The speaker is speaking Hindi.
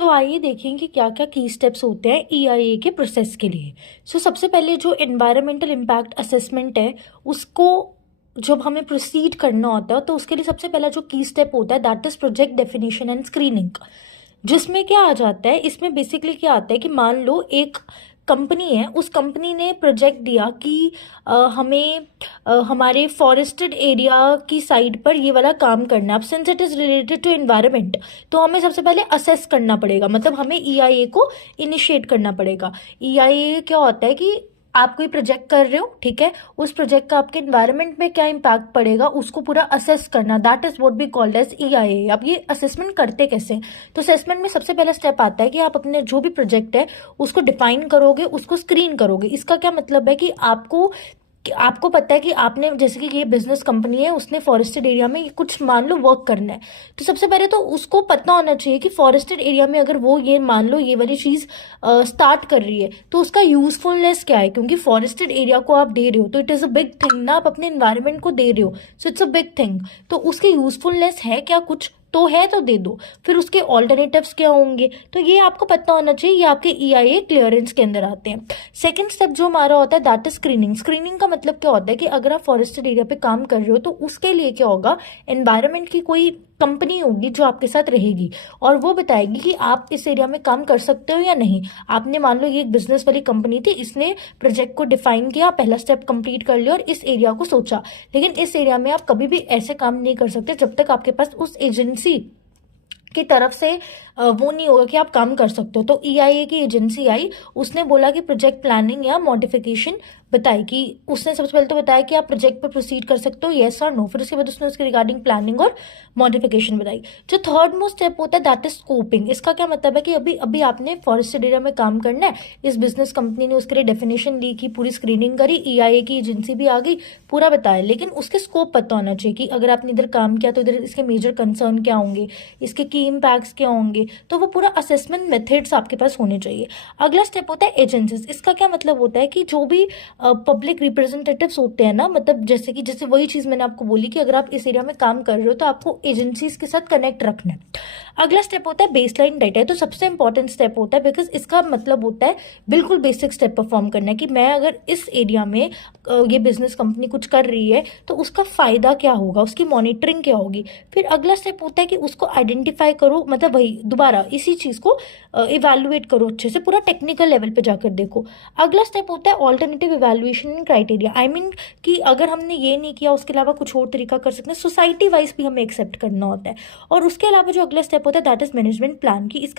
सो आइए देखें कि क्या क्या की स्टेप्स होते हैं ईआईए के प्रोसेस के लिए। सबसे पहले जो एनवायरमेंटल इम्पैक्ट असेसमेंट है उसको जब हमें प्रोसीड करना होता है तो उसके लिए सबसे पहला जो की स्टेप होता है that is project definition and screening. जिसमें क्या आ जाता है, इसमें बेसिकली क्या आता है कि मान लो एक कंपनी है, उस कंपनी ने प्रोजेक्ट दिया कि हमें हमारे फॉरेस्टेड एरिया की साइड पर ये वाला काम करना है। अब since it is related to environment तो हमें सबसे पहले असेस करना पड़ेगा, मतलब हमें ईआईए को इनिशिएट करना पड़ेगा। ईआईए क्या होता है कि आप कोई प्रोजेक्ट कर रहे हो, ठीक है, उस प्रोजेक्ट का आपके एनवायरनमेंट में क्या इम्पैक्ट पड़ेगा उसको पूरा असेस करना, that is what we called as EIA. अब ये असेसमेंट करते कैसे हैं? तो असेसमेंट में सबसे पहला स्टेप आता है कि आप अपने जो भी प्रोजेक्ट है उसको डिफाइन करोगे, उसको स्क्रीन करोगे। इसका क्या मतलब है कि आपको पता है कि आपने, जैसे कि ये बिजनेस कंपनी है, उसने फॉरेस्टेड एरिया में कुछ मान लो वर्क करना है, तो सबसे पहले तो उसको पता होना चाहिए कि फॉरेस्टेड एरिया में अगर वो ये मान लो ये वाली चीज स्टार्ट कर रही है तो उसका यूजफुलनेस क्या है, क्योंकि फॉरेस्टेड एरिया को आप दे रहे हो तो it is a big thing ना, आप अपने एनवायरनमेंट को दे रहे हो, so it's a big thing. तो उसके यूजफुलनेस है क्या, कुछ तो है तो दे दो। फिर उसके ऑल्टरनेटिव्स क्या होंगे, तो ये आपको पता होना चाहिए, ये आपके ईआईए क्लियरेंस के अंदर आते हैं। सेकंड स्टेप जो हमारा होता है दैट इज स्क्रीनिंग। स्क्रीनिंग का मतलब क्या होता है कि अगर आप फॉरेस्टेड एरिया पे काम कर रहे हो तो उसके लिए क्या होगा, एनवायरनमेंट की कोई कंपनी होगी जो आपके साथ रहेगी और वो बताएगी कि आप इस एरिया में काम कर सकते हो या नहीं। आपने मान लो ये एक बिजनेस वाली कंपनी थी, इसने प्रोजेक्ट को डिफाइन किया, पहला स्टेप कंप्लीट कर लिया और इस एरिया को सोचा, लेकिन इस एरिया में आप कभी भी ऐसे काम नहीं कर सकते जब तक आपके पास उस एजेंसी की तरफ से वो नहीं होगा कि आप काम कर सकते हो। तो ईआईए की एजेंसी आई, उसने बोला कि प्रोजेक्ट प्लानिंग या मॉडिफिकेशन बताई, कि उसने सबसे पहले तो बताया कि आप प्रोजेक्ट पर प्रोसीड कर सकते हो, येस और नो। फिर उसके बाद उसने उसके रिगार्डिंग प्लानिंग और मॉडिफिकेशन बताई। जो थर्ड मोस्ट स्टेप होता है दैट इज स्कोपिंग। इसका क्या मतलब है कि अभी अभी आपने फॉरेस्टेड एरिया में काम करना है, इस बिजनेस कंपनी ने उसके लिए डेफिनेशन दी की, पूरी स्क्रीनिंग करी, ईआईए की एजेंसी भी आ गई, पूरा बताया, लेकिन उसके स्कोप पता होना चाहिए कि अगर आपने इधर काम किया तो इधर इसके मेजर कंसर्न क्या होंगे, इसके की इम्पैक्ट्स क्या होंगे, तो वो पूरा असेसमेंट मेथड्स आपके पास होने चाहिए। अगला स्टेप होता है एजेंसीज। इसका क्या मतलब होता है कि जो भी पब्लिक रिप्रेजेंटेटिव्स होते हैं ना, मतलब जैसे वही चीज मैंने आपको बोली कि अगर आप इस एरिया में काम कर रहे हो तो आपको एजेंसीज के साथ कनेक्ट रखना है। अगला स्टेप होता है बेसलाइन डाटा। तो सबसे इंपॉर्टेंट स्टेप होता है, बिकॉज इसका मतलब होता है बिल्कुल बेसिक स्टेप परफॉर्म करना है कि मैं अगर इस एरिया में ये बिजनेस कंपनी कुछ कर रही है तो उसका फायदा क्या होगा, उसकी मॉनिटरिंग क्या होगी। फिर अगला स्टेप होता है कि उसको आइडेंटिफाई करो, मतलब वही दोबारा इसी चीज को इवेल्युएट करो, अच्छे से पूरा टेक्निकल लेवल पे जाकर देखो। अगला स्टेप होता है alternative evaluation and criteria. I mean कि अगर हमने ये नहीं किया उसके अलावा कुछ और तरीका कर सकते हैं, सोसाइटी वाइज भी हमें एक्सेप्ट करना होता है। और उसके अलावा जो अगला स्टेप होता है दैट इज मैनेजमेंट प्लान की। इसका